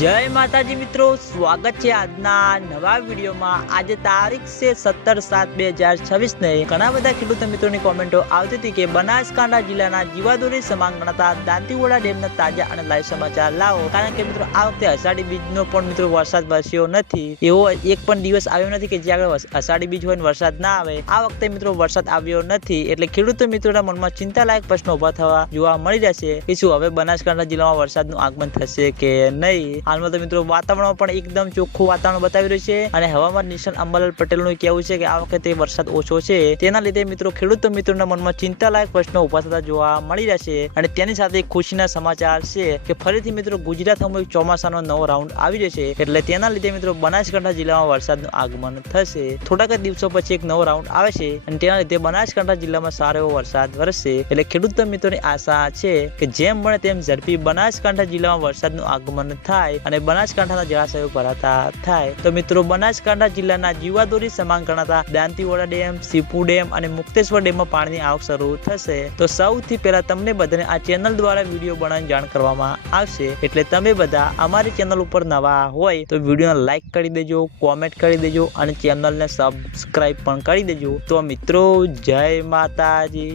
जय माताजी मित्रों, स्वागत है આજના નવા વિડીયોમાં। આજે તારીખ છે 17/7/2026 ને ઘણા બધા ખેડૂત મિત્રોની કોમેન્ટો આવતી હતી કે બનાસકાંઠા જિલ્લાના જીવાદોરી સમાન ગણાતા દાંતીવાડા ડેમના તાજા અને લાઈવ સમાચાર લાવો, કારણ કે મિત્રો આ વખતે અષાઢી બીજનો પણ મિત્રો વરસાદ વરસ્યો નથી। એવો એક પણ દિવસ આવ્યો નથી કે જ્યાં અષાઢી બીજ હોય ને વરસાદ ના આવે। આ વખતે મિત્રો વરસાદ આવ્યો નથી, એટલે ખેડૂત મિત્રોના મનમાં ચિંતાલાયક પ્રશ્નો ઉભા થવા જોવા મળી જશે કે શું હવે બનાસકાંઠા જિલ્લામાં વરસાદનું આગમન થશે કે નહીં। હાલમાં તો મિત્રો વાતાવરણ પણ એકદમ ચોખ્ખું વાતાવરણ બતાવી રહ્યું છે અને હવામાન નિષ્ણાત અંબાલાલ પટેલનું કહેવું છે કે આ વખતે વરસાદ ઓછો છે, તેના લીધે મિત્રો ખેડૂત મિત્રોના મનમાં ચિંતાલાયક પ્રશ્નો ઉભા થતા જોવા મળી રહેશે। અને તેની સાથે ખુશીના સમાચાર છે કે ફરીથી મિત્રો ગુજરાતમાં ચોમાસાનો નવો રાઉન્ડ આવી જશે, એટલે તેના લીધે મિત્રો બનાસકાંઠા જિલ્લામાં વરસાદનું આગમન થશે। થોડાક જ દિવસો પછી એક નવો રાઉન્ડ આવે છે અને તેના લીધે બનાસકાંઠા જિલ્લામાં સારો એવો વરસાદ વરસશે। એટલે ખેડૂત મિત્રોની આશા છે કે જેમ બને તેમ ઝડપી બનાસકાંઠા જિલ્લામાં વરસાદનું આગમન થાય અને બનાસકાંઠાના જળાશયો ભરાતા થાય। તો મિત્રો બનાસકાંઠા જિલ્લાના જીવાદોરી સમાન ગણાતા દાંતીવાડા ડેમ, શિવપુર ડેમ અને મુક્તેશ્વર ડેમમાં પાણીની આવક શરૂ થશે। તો સૌથી પહેલા તમને બધાને આ ચેનલ દ્વારા વિડીયો બનાવીને જાણ કરવામાં આવશે, એટલે તમે બધા અમારી ચેનલ ઉપર નવા હોય તો વિડીયોને લાઈક કરી દેજો, કોમેન્ટ કરી દેજો અને ચેનલને સબસ્ક્રાઇબ પણ કરી દેજો। તો મિત્રો જય માતાજી।